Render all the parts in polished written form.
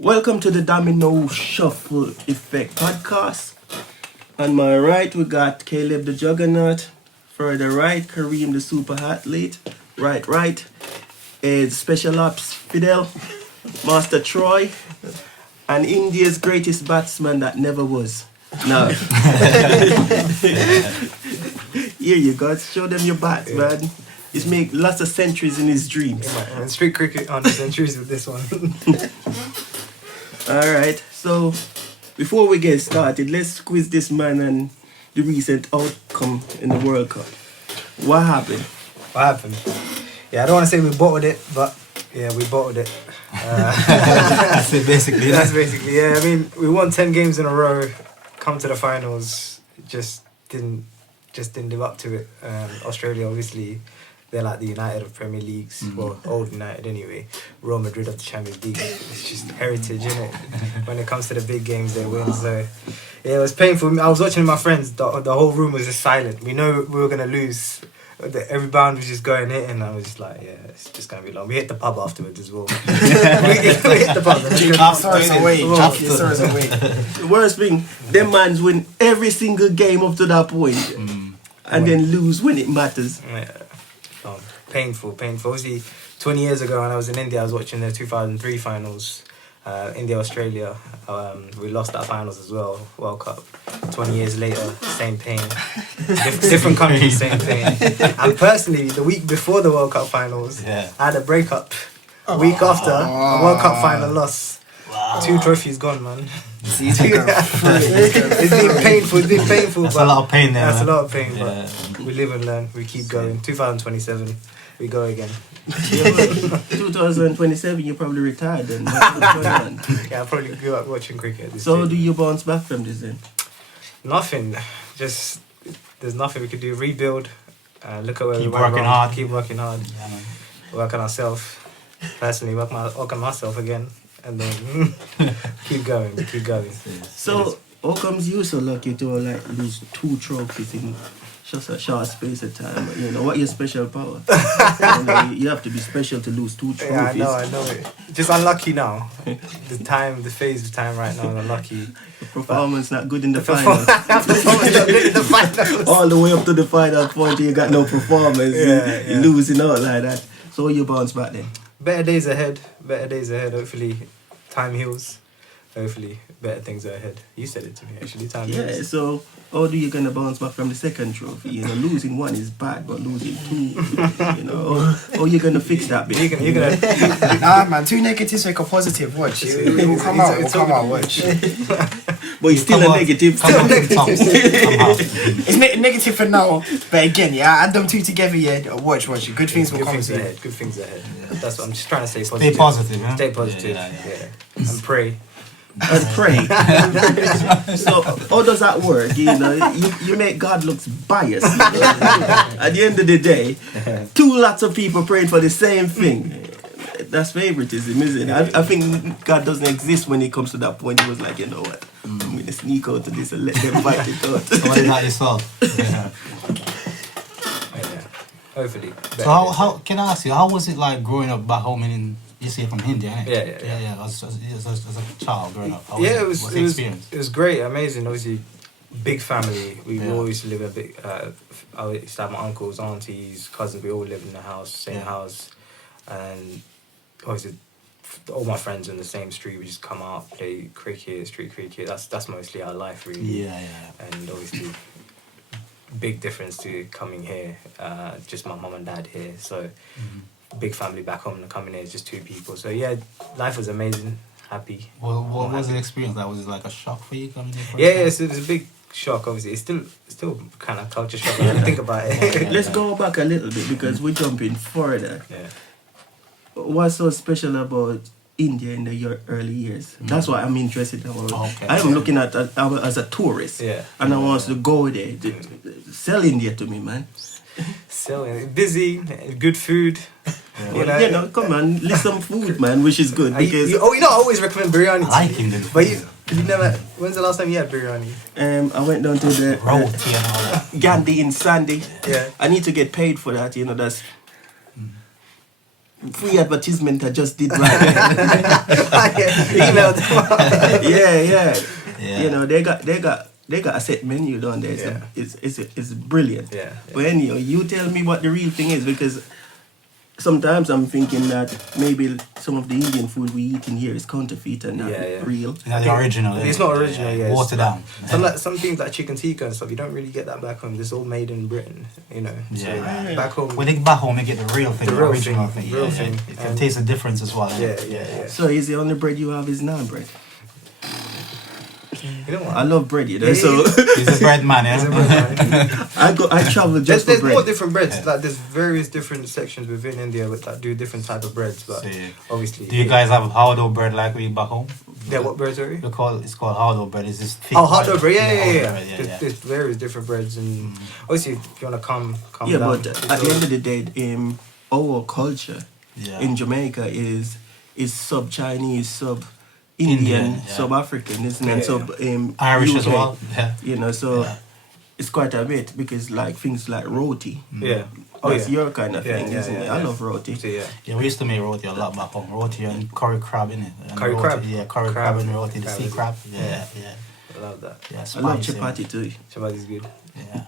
Welcome to the Domino Shuffle Effect podcast. On my right, we got Caleb the Juggernaut. Further right, Kareem the Super Athlete. Right is Special Ops Fidel, Master Troy, and India's greatest batsman that never was. No. Here you go. Show them your bats, man. He's made lots of centuries in his dreams. Yeah, man. Street cricket on the centuries with this one. Alright, so before we get started, let's quiz this man and the recent outcome in the World Cup. What happened? Yeah, I don't want to say we bottled it, but yeah, we bottled it. That's it basically. That's basically, yeah. I mean, we won 10 games in a row, come to the finals, just didn't live up to it. Australia, obviously, they're like the United of Premier Leagues. Well, old United anyway. Real Madrid of the Champions League. It's just heritage, innit? When it comes to the big games, they win. So, yeah, it was painful. I was watching with my friends. The whole room was just silent. We know we were going to lose. Every bound was just going in, and I was just like, yeah, it's just going to be long. We hit the pub afterwards as well. we hit the pub. The worst thing, them mans win every single game up to that point, and then lose when it matters. Yeah. Painful. Obviously, 20 years ago when I was in India, I was watching the 2003 finals, India-Australia. We lost that finals as well, World Cup. 20 years later, same pain. Different countries, same pain. And personally, the week before the World Cup finals, I had a breakup. A week after, a World Cup final loss. Wow. 2 trophies gone, man. It's been painful. That's a lot of pain there. That's a lot of pain, but we live and learn. We keep going. 2027, we go again. 2027, you're probably retired then. Yeah, I'll probably go out watching cricket. So do you bounce back from this then? Nothing. Just, there's nothing we could do. Rebuild. Look at where keep we went working wrong. hard. Keep working hard. Yeah, man. Work on ourselves. Personally, work on myself again. And then keep going. So, how comes you so lucky to lose 2 trophies in just a short space of time? You know, what your special power? You have to be special to lose 2 trophies. Yeah, I know it. Just unlucky now. The phase of time right now, I'm unlucky. The performance not good in the finals. All the way up to the final point, you got no performance. You're losing out like that. So you bounce back then? Better days ahead. Hopefully, time heals. Hopefully, better things are ahead. You said it to me, actually. Time heals. Yeah, so how do you gonna bounce back from the second trophy? You know, losing 1 is bad, but losing 2, you know, how you gonna fix that bit? You're gonna nah, man, 2 negatives make a positive. Watch. It will come out. Watch. But he's still a negative. It's negative for now, but again, add them 2 together, watch. Good things will come ahead. Good things ahead. That's what I'm just trying to say. Stay positive, man. Stay positive. Yeah. And pray. So how does that work? You know, you make God look biased. At the end of the day, 2 lots of people praying for the same thing. That's favoritism, isn't it? I think God doesn't exist when it comes to that point. He was like, you know what? I'm going to sneak out to this and let them fight it out. Somebody not yourself. Yeah. Hopefully. So how can I ask you, how was it like growing up back home in, you say from India, innit? Yeah. As a child growing up. It was great, amazing. Obviously, big family. We always live in a big. I used to have my uncles, aunties, cousins. We all lived in the house, same house, and obviously all my friends in the same street. We just come out, play cricket, street cricket. That's mostly our life, really. Yeah. And obviously, big difference to coming here. Just my mum and dad here, so. Big family back home and coming here is just 2 people. So yeah, life was amazing, happy. Well, what was the experience like? Was it like a shock for you coming here? Yeah, it was a big shock. Obviously, it's still kind of culture shock when you think about it. Let's go back a little bit because we're jumping further. Yeah. What's so special about India in the early years? That's what I'm interested in. I'm looking at as a tourist, and I want to go there. Sell India to me, man. Selling, busy, good food. You know, come on, list some food, man, which is good because. I always recommend biryani. I like Indian food. But you never. When's the last time you had biryani? I went down to the roti and all that. Gandhi in Sandy. Yeah. I need to get paid for that. You know, that's free advertisement I just did right. Email them. Yeah. Yeah. You know, they got a set menu down there. Yeah. It's brilliant. Yeah. But anyhow, you tell me what the real thing is, because sometimes I'm thinking that maybe some of the Indian food we eat in here is counterfeit and not real. Yeah, the original. It's not original, yeah. Watered down. Some things like chicken tikka and stuff, you don't really get that back home. It's all made in Britain, you know. So Yeah. back home. When they get back home, you get the real thing, The the real original thing, thing. real Yeah, thing. yeah. You can taste the difference as well. Yeah. So is the only bread you have is naan bread? You know what? I love bread, you know. Yeah, So He's a bread man, yeah? It's a bread, man. I travel just There's for bread. more different breads. Like there's various different sections within India that do different type of breads. But See. obviously, Do you guys have hard-dough bread like we back home? Yeah, what bread are you? It's called hard-dough bread. It's this thick Hot dough bread. hard Yeah. bread, There's various different breads, and obviously, if you wanna come Yeah, down. but at the end of the day, our culture Yeah. in Jamaica is sub-Chinese, sub-Indian, Indian, yeah. sub-African, isn't it? Yeah. Sub Irish as UK, well. Yeah. You know, so Yeah. it's quite a bit, because like things like roti, Yeah. Oh that's yeah. your kind of Yeah, thing, yeah, isn't it? yeah, I yeah. love roti. So yeah. Yeah, we used to make roti a lot back home. Roti and curry crab, innit? And Curry roti, crab? Yeah, curry Crab. crab and roti, the Crab sea is- crab. yeah. Yeah. I love that. Yeah, I love spicy. chapati too. Chapati's good. Yeah.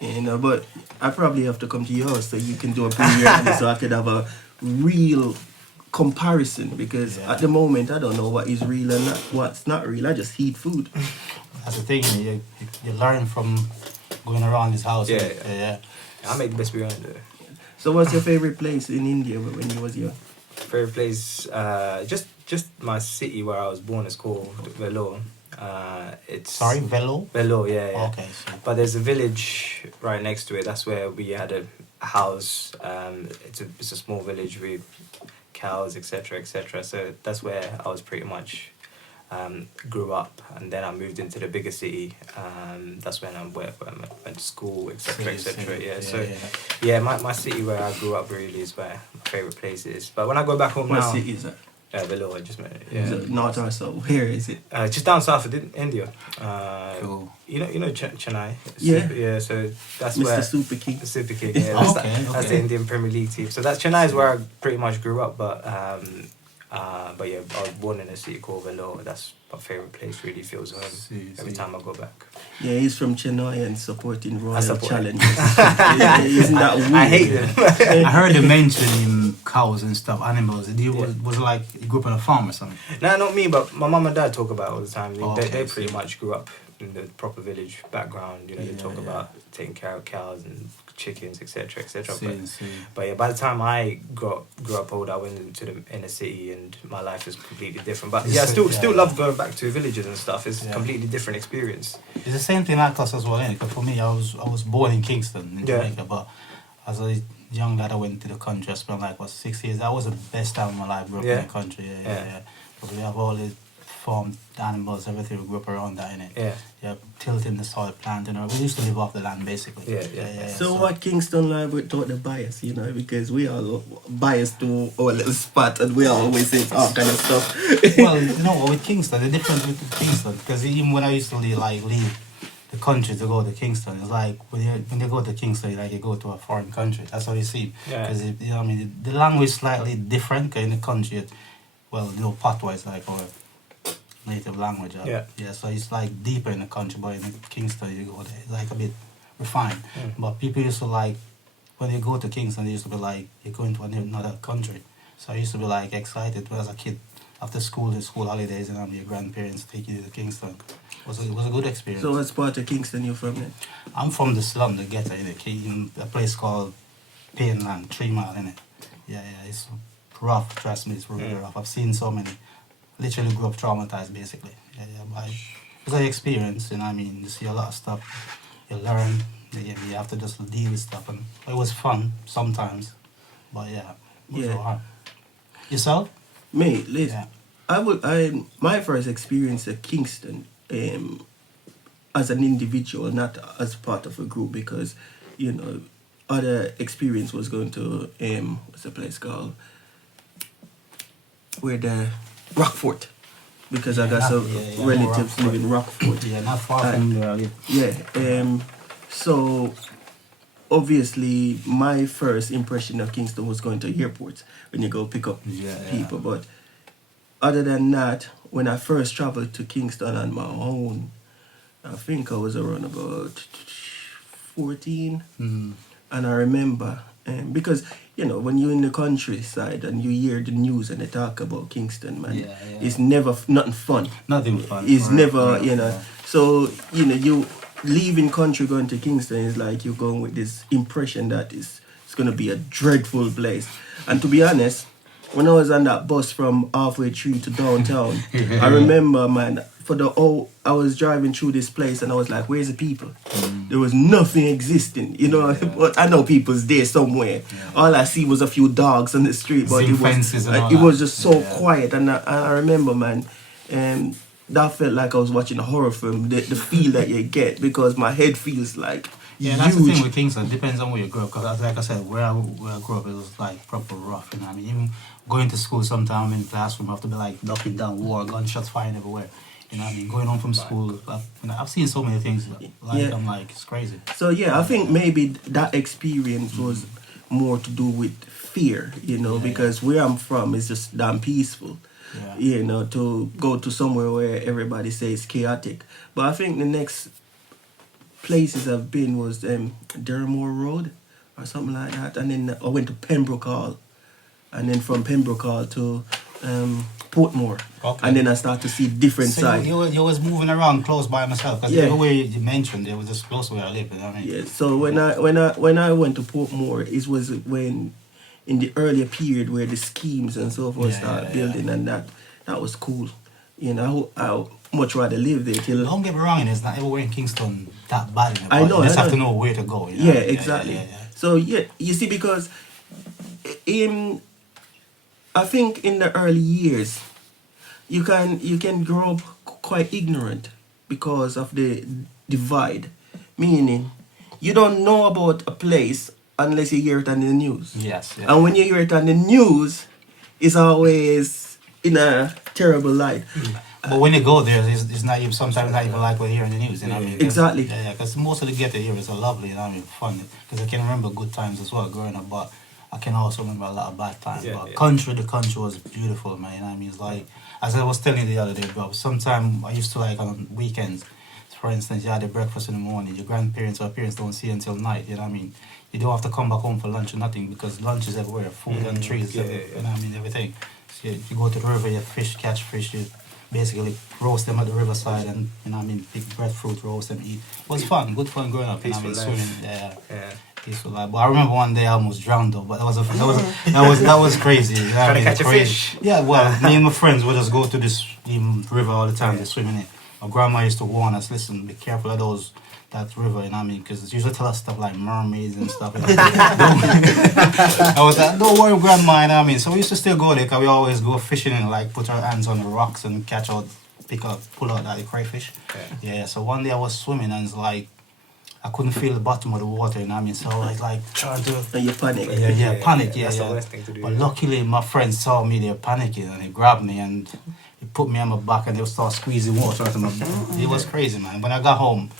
You know, but I probably have to come to your house so you can do a biryani so I could have a real comparison, because Yeah. at the moment I don't know what is real and what's not real. I just eat food. That's the thing, you learn from going around this house. Yeah, innit? yeah. I make the best biryani though. So what's your favorite place in India when you was young? Favorite place, just my city where I was born is called Vellore. It's Sorry, Velo? Vellore, yeah. Okay, so But there's a village right next to it. That's where we had a house. It's a small village with cows, etc., etc. So that's where I was pretty much grew up, and then I moved into the bigger city. That's when I went to school, etc., etc. Yeah. So yeah, my city where I grew up really is where my favorite place is. But when I go back home What now, city is that? Vellore, I just met it. Is Yeah. it north or south? Where is it? Just down south of India. cool. You know Chennai. Yeah. Yeah. So that's Mr. where Super King. the Super King. Yeah. That's, Okay, that's okay. the Indian Premier League team. So that's Chennai is where I pretty much grew up. But yeah, I was born in a city called Vellore. That's my favorite place. Really feels home every time I go back. Yeah, he's from Chennai and supporting Royal support it. Challengers. Yeah, isn't that weird? I hate them. I heard you mentioning cows and stuff, animals. Was it like you grew up on a farm or something? No, not me, but my mum and dad talk about it all the time. Okay, They so- pretty much grew up in the proper village background. You know, they Yeah, talk yeah. about taking care of cows and chickens, etc., etc. See. But yeah, by the time I grew up old, I went into the inner city, and my life is completely different. But yeah, I still love going back to villages and stuff. It's a Yeah. completely different experience. It's the same thing like us as well, innit? 'Cause for me, I was born in Kingston, in Yeah. Jamaica, but as a young lad, I went to the country. I spent like 6 years. That was the best time of my life. Grew up Yeah. in the country, Yeah. yeah. But we have all the farmed animals, everything. We grew up around that, innit? Yeah. Yeah, tilting the soil, planting. We used to live off the land, basically. Yeah. So what Kingston live without the bias, you know, because we all biased to our little spot and we always say all kind of stuff. Well, you know, with Kingston, the difference with Kingston, because even when I used to leave the country to go to Kingston, it's like when you go to Kingston, like you go to a foreign country. That's how you see. Yeah. Because you know, what I mean, the language is slightly different. 'Cause in the country, well, you know, patois is like our native language. Yeah. So it's like deeper in the country, but in Kingston, you go there, it's like a bit refined. But people used to like when you go to Kingston, they used to be like you're going to another country. So I used to be like excited as a kid. After school, the school holidays, and your grandparents take you to Kingston. It was a good experience. So what part of Kingston you from then? I'm from the slum, the ghetto, in a place called Painland, 3 Mile, innit? Yeah, it's rough, trust me, it's really rough. I've seen so many, literally grew up traumatized, basically. Yeah, but it's an experience, you know what I mean? You see a lot of stuff, you learn, you have to just deal with stuff, and it was fun sometimes, but yeah, it was Yeah. hard. Yourself? Me, listen. Yeah. My first experience at Kingston, as an individual, not as part of a group, because, you know, other experience was going to what's the place called? Where the Rockfort, because I got some relatives live in Rockfort. Yeah, not far from there. Yeah. So obviously my first impression of Kingston was going to airports when you go pick up people. But other than that, when I first traveled to Kingston on my own, I think I was around about 14. And I remember, because, when you're in the countryside and you hear the news and they talk about Kingston, man, it's never nothing fun. Nothing fun. It's never, So, you leaving country going to Kingston is like you're going with this impression that it's going to be a dreadful place. And to be honest, when I was on that bus from halfway through to downtown, I remember, man, I was driving through this place and I was like, where's the people? There was nothing existing, but I know people's there somewhere. All I see was a few dogs on the street, but it was just so quiet. And I remember, man, that felt like I was watching a horror film, the feel that you get, because my head feels like Yeah, that's the thing with Kingston. It depends on where you grow up. Because like I said, where I grew up, it was like proper rough. I mean, even going to school sometime in the classroom, I have to be like knocking down war, gunshots flying everywhere. You know what I mean? Going home from school, I've seen so many things. I'm like, it's crazy. So I think maybe that experience was more to do with fear, because where I'm from is just damn peaceful. To go to somewhere where everybody says chaotic. But I think the next places I've been was Durmore Road or something like that, and then I went to Pembroke Hall, and then from Pembroke Hall to Portmore, and then I started to see different sides. You was moving around close by myself, because everywhere you mentioned, it was just close to where I live. You know what I mean? Yeah. So when I went to Portmore, it was when in the earlier period where the schemes and so forth started building, and that was cool. I much rather live there till. Don't get me wrong, it's not everywhere in Kingston that bad. I know. You just have to know where to go. Yeah, exactly. So you see, because I think in the early years, you can grow up quite ignorant because of the divide, meaning you don't know about a place unless you hear it on the news. Yes. And when you hear it on the news, it's always in a terrible light. But when you go there, it's not even, sometimes not even like what you hear in the news. You know what I mean? Exactly. Yeah, because most of the ghetto here is lovely. You know what I mean? Fun. Because I can remember good times as well growing up, but I can also remember a lot of bad times. The country was beautiful, man. You know what I mean? It's like, as I was telling you the other day, bro, sometimes I used to like on weekends, for instance, you had the breakfast in the morning, your grandparents or parents don't see you until night, you know what I mean? You don't have to come back home for lunch or nothing, because lunch is everywhere, food and trees, you know what I mean, everything. So you go to the river, you catch fish, you basically roast them at the riverside, and you know what I mean, pick breadfruit, roast them, eat. It was fun, good fun growing up, you know what I mean, swimming, peaceful life. But I remember one day I almost drowned though, but that was crazy. You know what I mean? Catch a fish. Yeah, well, me and my friends would just go to this river all the time to swim in it. My grandma used to warn us, listen, be careful of that river, you know what I mean? Because it used to tell us stuff like mermaids and stuff. I was like, don't worry, grandma, you know what I mean? So we used to still go there, because we always go fishing and like put our hands on the rocks and pull out that crayfish. Yeah, so one day I was swimming and it's like, I couldn't feel the bottom of the water, you know what I mean? So I was like trying to... And you panic. Panic, That's the worst thing to do. But luckily my friends saw me, they were panicking, and they grabbed me and they put me on my back and they start squeezing water out of my back. It was crazy, man. When I got home,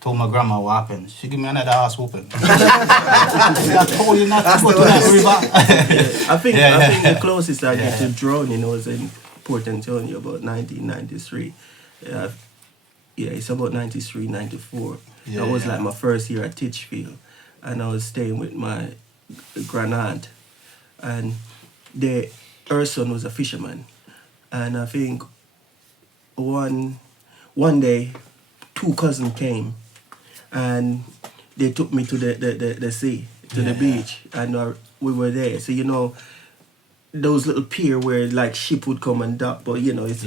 told my grandma what happened. She gave me another ass whooping. I told you not to go to that river. I think the closest I get to drowning was in Port Antonio about 1993. It's about 93, 94. That was like my first year at Titchfield, and I was staying with my grand-aunt, and her son was a fisherman, and I think one day 2 cousins came and they took me to the sea, to the beach, and we were there. So those little pier where like ship would come and dock, but it's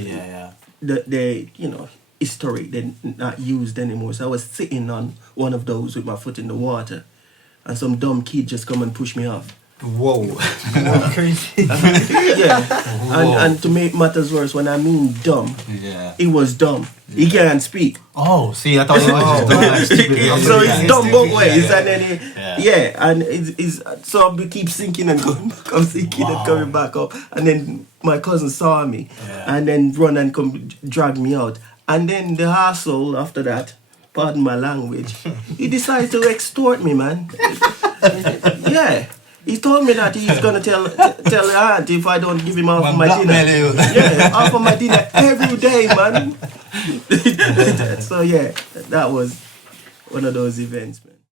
historic, they're not used anymore. So I was sitting on one of those with my foot in the water, and some dumb kid just come and push me off. Whoa. Crazy. And to make matters worse, when I mean dumb, it was dumb. He can't speak. Oh, see, I thought it was just dumb. So it's dumb both ways, and then and it's so I keep sinking and going back up, sinking and coming back up, and then my cousin saw me, and then run and come drag me out. And then the hassle after that, pardon my language, he decided to extort me, man. Yeah. He told me that he's gonna tell the aunt if I don't give him half of my dinner. Yeah, half of my dinner every day, man. So yeah, that was one of those events, man.